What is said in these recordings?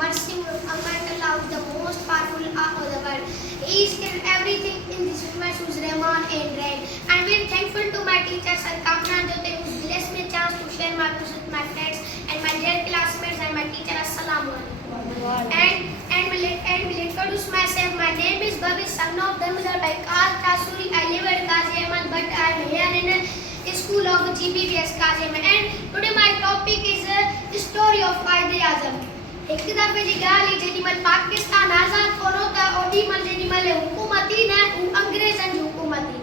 merciful, Almighty Allah is the most powerful of the world. He is in everything in this universe who is Rahman and Rahim. And we are thankful to my teachers and Kamran Jote who blessed me a chance to share my views with my friends and my dear classmates and my teacher. Assalamu alaikum. And will introduce myself. My name is Babi, son of Damodar by Kaz Tasuri. I live at Qazi Ahmad, but I am here in a school of GBVS Qazi Ahmad. And today my topic is the story of Quaid-e-Azam. एक दफ़े जी ॻाल्हि जेॾीमहिल पाकिस्तान आज़ाद कोन्ह त ओॾीमहिल जेॾीमहिल हुकूमत ई न हू अंग्रेज़नि जी हुकूमत हुई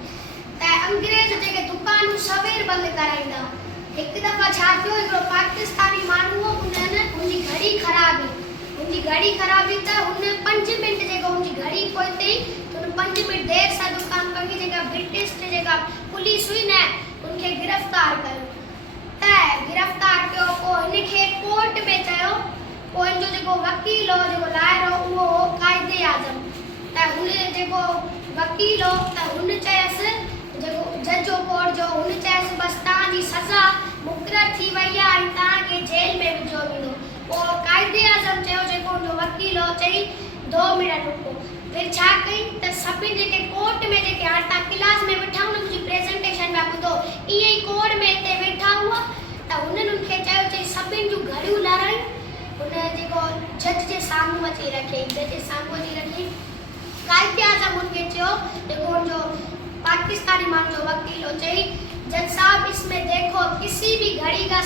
त अंग्रेज़ जेके दुकानूं सवेर बंदि कराईंदा। हिकु दफ़ा छा थियो, हिकिड़ो पाकिस्तानी माण्हू हो, हुनजी घड़ी ख़राब हुई त हुन 5 मिंट जेको हुनजी घड़ी पोइते ई त हुन 5 मिंट देरि सां दुकान पंहिंजी जेका ब्रिटिश ने जेका पुलिस हुई न हुनखे गिरफ़्तार कयो। पोइ हिनखे कोर्ट में चयो। पोइ हिनजो जेको वकील हो, जेको लायर हो, उहो हो क़ाइद-ए-आज़म। त हुन जेको वकील हो त हुन चयसि, जेको जज हो कोर्ट जो, हुन चयसि बसि तव्हांजी सज़ा मुक़ररु थी वई आहे ऐं तव्हांखे जेल में विझो वेंदो। पोइ क़ाइद-ए-आज़म चयो, जेको हुनजो वकील हो, चई 2 मिनट रुको। फिर छा कई त सभिनि जेके कोर्ट में जेके हाणे तव्हां क्लास में वेठा हो न, मुंहिंजी प्रेज़ेंटेशन पिया ॿुधो, ईअं ई कोर्ट में हिते वेठा हुआ त हुननि हुनखे चयो, चई सभिनि जूं घड़ियूं लारायूं। हुन जेको जज जे साम्हूं अची रखी क़ाइद-ए-आज़म हुनखे चयो, जेको हुनजो पाकिस्तानी माण्हू जो वकील हो, चई जज साहब इसमें देखो किसी भी घड़ी का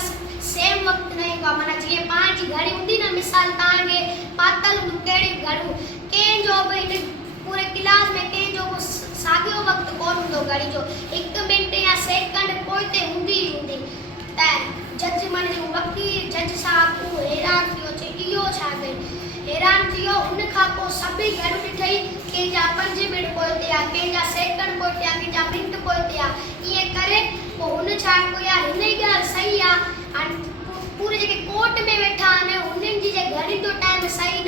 सेम वक्त नहीं होगा। माना जीअं पाण जी घड़ी हूंदी न, मिसाल तव्हांखे पातल हूंदियूं कहिड़ी घड़ियूं, कंहिंजो बि हिन पूरे क्लास में कंहिंजो बि साॻियो वक़्तु कोन हूंदो घड़ी जो, 1 मिंट या सेकंड पोइते हूंदी ई हूंदी। त जज माना जो वकील जज साहब उहो हैरान थियो, चई इहो छा कई, हैरान थियो। हुन खां पोइ सभई घड़ियूं ॾिठई, कंहिंजा 5 मिंट पोइते आहे, कंहिंजा सेकंड पोइते आहे, कंहिंजा मिंट पोइते आहे। ईअं करे पोइ हुन छा कयो, यार हिन ई ॻाल्हि सही आहे। हाणे पूरे जेके कोर्ट में वेठा आहिनि हुननि जी जे घड़ियुनि जो टाइम सही न